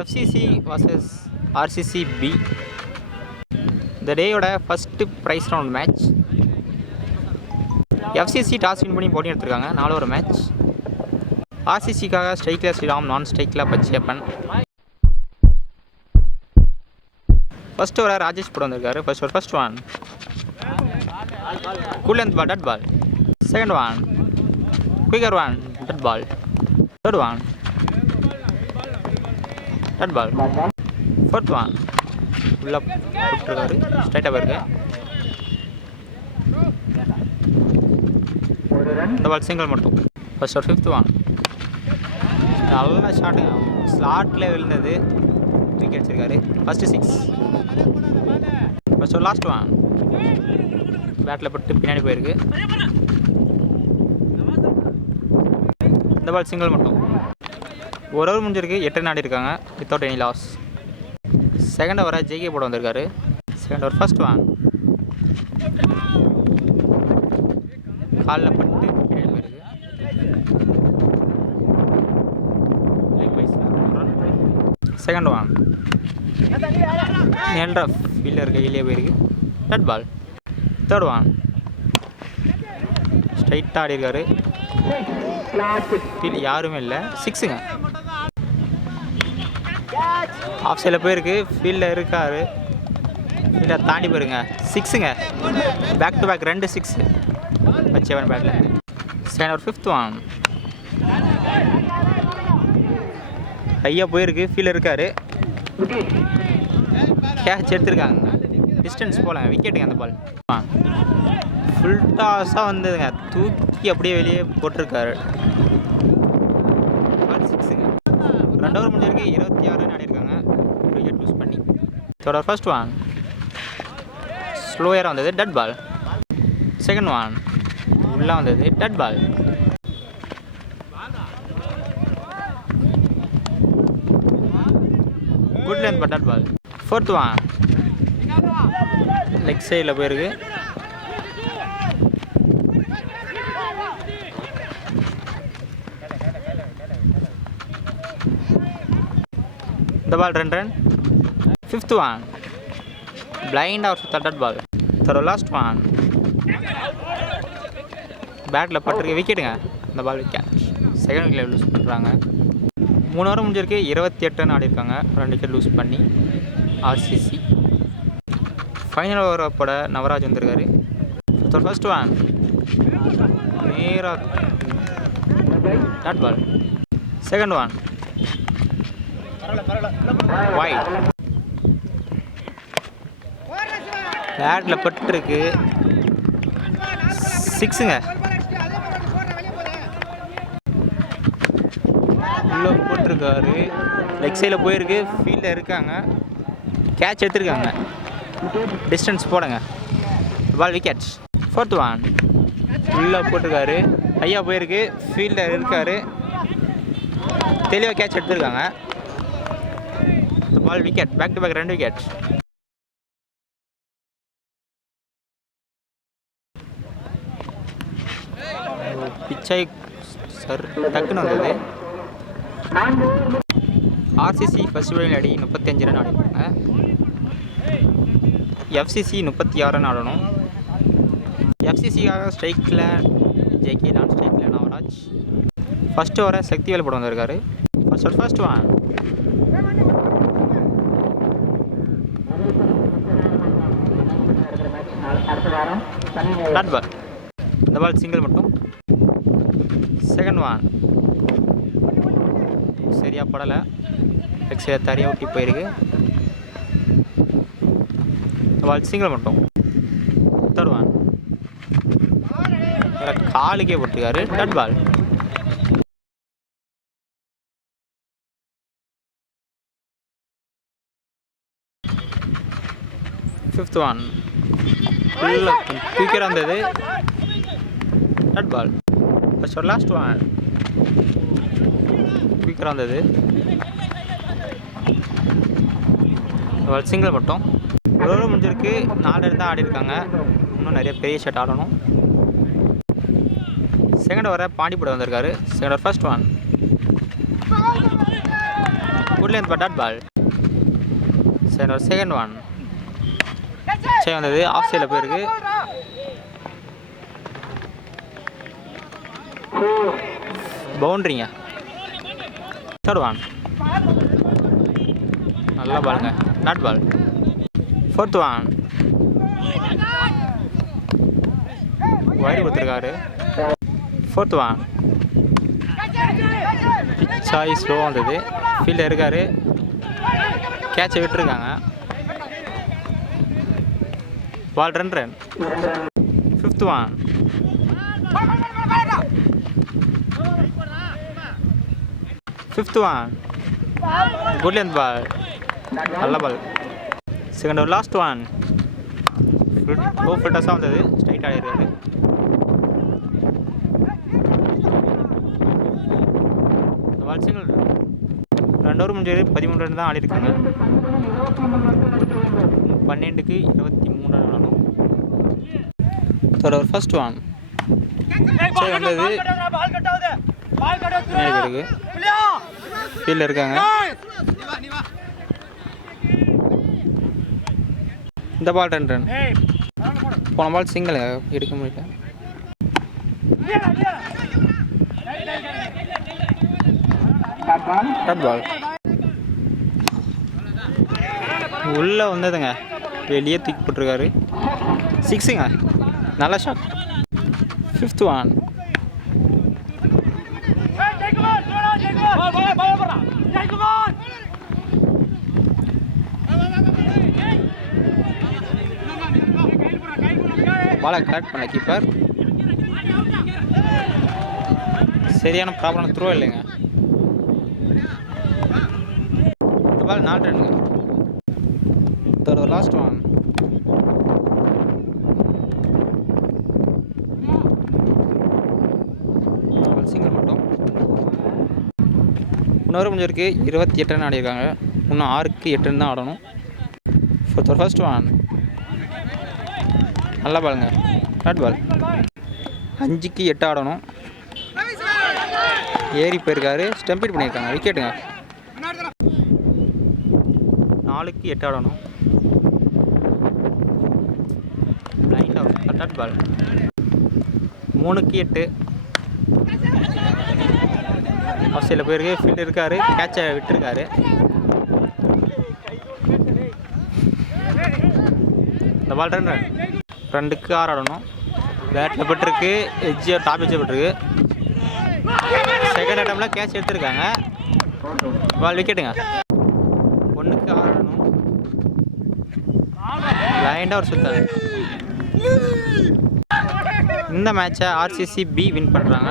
FCC versus RCC B. இந்த டேயோட first prize round match. FCC toss win பண்ணி போட்டி எடுத்திருக்காங்க. 4 ஓவர் மேட்ச். ஆர்சிசிக்காக ஸ்ட்ரைக்கில் ஸ்ரீராம், நான் ஸ்ட்ரைக்கில் பச்சையப்பன். ஃபர்ஸ்ட் ஓவராக ராஜேஷ் போட வந்திருக்காரு. First one cool length ball, dot ball. Second one quicker one, dot ball. Third one dot ball. Fourth one உள்ளே போட்டுருக்காரு, ஸ்ட்ரைட்டாக போயிருக்கு. இந்த பால் சிங்கிள் மட்டும். ஃபர்ஸ்ட் ஓவர் ஃபிஃப்த் ஒன் நல்ல ஷாட்டுங்க, ஸ்லாட்டில் விழுந்தது, விக்கெட் வச்சிருக்காரு. First 6. First over last one பேட்டில் பட்டு பின்னாடி போயிருக்கு. இந்த பால் சிங்கிள் மட்டும். ஒரு ஓவர் முடிஞ்சிருக்கு, 8 ரன் ஆடி இருக்காங்க வித்தவுட் எனி லாஸ். செகண்ட் ஓவராக ஜேகே போட வந்திருக்காரு. செகண்ட் ஓவர் ஃபர்ஸ்ட் ஒன் காலில் பட்டு பின்னாடி போயிருக்கு. செகண்ட் ஒன் நேல்ரா ஃபீல்டர் கையிலே போயிருக்கு, டட் பால். தேர்ட் ஒன் ஸ்ட்ரைட்டாக ஆடி இருக்காரு, ஃபீல்டு யாருமே இல்லை, 6ங்க. ஆஃப் சைடில் போயிருக்கு, ஃபீல்டில் இருக்காரு, ஃபீல்டை தாண்டி போயிருங்க, 6ங்க. பேக் டு பேக் 2 6 பச்சைவன் பேட்டில். செகண்ட் ஓவர் ஃபிஃப்த் ஒன் ஐயா போயிருக்கு, ஃபீல்டில் இருக்காரு, கேட்ச் எடுத்துருக்காங்க. டிஸ்டன்ஸ் போகலங்க, விக்கெட்டுங்க. அந்த பால் ஃபுல் டாஸாக வந்ததுங்க, தூக்கி அப்படியே வெளியே போட்டிருக்காரு. பால் 6ங்க. 2 ஓவர் முடிஞ்சிருக்கு, 26 ரன் ஆடிருக்காங்க, விக்கெட் லூஸ் பண்ணி. தேர்ட் ஓவர் ஃபர்ஸ்ட் ஒன் ஸ்லோயராக வந்தது, டட் பால். செகண்ட் ஒன் உள்ளே வந்தது, dot ball. Good length but dot ball. Fourth one leg சைடில் போயிருக்கு, இந்த ball 2 run. Fifth one blind out dot ball. Third last one பேட்டில் பட்டிருக்கு, விக்கெட்டுங்க. இந்த ball wicket. Second wicket loose பண்ணுறாங்க. 3 ஓவர் முடிஞ்சிருக்கு, 28 ரன் ஆடிருக்காங்க, 2 விக்கெட் லூஸ் பண்ணி ஆர்சிசி. ஃபைனல் ஓவர் போட நவராஜ் வந்திருக்காரு. ஃபர்ஸ்ட் ஒன் நேராக dot ball. Second one wide பேட்டில் பட்டுருக்கு, 6ங்க. உள்ளே போட்டிருக்காரு, லெக் சைடில் போயிருக்கு, ஃபீல்டில் இருக்காங்க, கேட்ச் எடுத்துருக்காங்க, டிஸ்டன்ஸ் போடுங்க, பால் விக்கெட்ஸ். ஃபோர்த் ஒன் உள்ளே போட்டிருக்காரு, ஐயா போயிருக்கு, ஃபீல்டர் இருக்கார், தெளிவாக கேட்ச் எடுத்துருக்காங்க, ball wicket. Back to back 2 wicket. பிச்சை சார் டக்குன்னு வந்தது. ஆர்சிசி ஃபர்ஸ்ட் ஓவரில் அடி 35 ரன் ஆடிருக்காங்க. எஃப்சிசி 36 ரன் ஆடணும். எஃப்சிசிக்காக ஸ்ட்ரைக்கில் ஜேகே, நான் ஸ்ட்ரைக்கில் நவராஜ். ஃபர்ஸ்ட் ஓவரை சக்திவேல் போட வந்திருக்காரு. First one dot ball. இந்த பால் சிங்கிள் மட்டும். செகண்ட் ஒன் சரியாக படலை, லெக் சைடில் தரையாக ஒட்டி போயிருக்கு, பால் சிங்கிள் மட்டும். தேர்ட் ஒன் காலுக்கே போட்டிருக்காரு, டட் பால். ஃபிஃப்த் ஒன் குயிக்கராக இருந்தது, dot ball. First last one குயிக்கராக இருந்தது, பால் சிங்கிள் மட்டும். ஒரு ஓவர் முடிஞ்சிருக்கு, 4 ரன் தான் ஆடிருக்காங்க, இன்னும் நிறைய பெரிய ஷாட் ஆடணும். செகண்ட் ஓவரை பாண்டி போட வந்திருக்காரு. Second over first one good length but dot ball. சரி ஒரு செகண்ட் ஒன். சரி வந்தது ஆஃப் சைடில் போயிருக்கு. பவுண்ட்ரிங்க. Third one. நல்லா பாலுங்க, நாட் பால். Fourth one. வயிறு கொடுத்துருக்காரு. Fourth one. சாய் ஸ்லோவாக வந்தது. ஃபீல்டில் இருக்கார், கேட்சை விட்டுருக்காங்க. Ball 2 run. Fifth one. Fifth one. Good length ball, நல்ல ball. Second over last one. Low ஃபில்டர்ஸாக வந்தது, ஸ்ட்ரைட் ஆகிருக்காரு. Ball single. 2 ஓவர் முடிஞ்சது 13 ரன் தான் ஆடிருக்காங்க. 12க்கு 23 ரன் ஆடணும். Third over first one. சரி வந்தது இருக்கு, ஃபீல்டில் இருக்காங்க. இந்த பால் 2 ரன். போன பால் சிங்கிள் எடுக்க முடியல. டாட் பால் உள்ளே வந்ததுங்க, வெளியே தூக்கி போட்டிருக்காரு. 6ங்க, நல்ல ஷாட். Fifth one. பாலை கரெக்ட் பண்ண கீப்பர். சரியான ப்ராப்ளம் த்ரோ இல்லைங்க. இந்த பால் 4 ரன்னுங்க. Third over last one. Single மட்டும். இன்னொரு கொஞ்சம் இருக்குது, 28 ரன் ஆடிருக்காங்க. இன்னும் 6க்கு 8 ரன் தான் ஆடணும். Fourth over first one. நல்ல பாலுங்க, டாட் பால். 5க்கு 8 ஆடணும். ஏறி போயிருக்காரு, ஸ்டம்பிட் பண்ணியிருக்காங்க, விக்கெட்டுங்க. 4க்கு 8 ஆடணும். Line out, dot ball. 3க்கு 8. ஆஃப் சைடில் போயிருக்கு, ஃபீல்டு இருக்காரு, கேட்சை விட்டுருக்காரு. இந்த பால் 2 ரன். 2க்கு 6 ஆடணும். பேட்டில் பட்டிருக்கு, டாப் எட்ஜ் பட்டிருக்கு. செகண்ட் அட்டம்ல கேட்ச் எடுத்துருக்காங்க. பால் விக்கெட்டுங்க. 1க்கு 6 ஆடணும். லைண்டாக ஒரு சுத்தாரு. இந்த மேட்சை RCCB வின் பண்ணுறாங்க.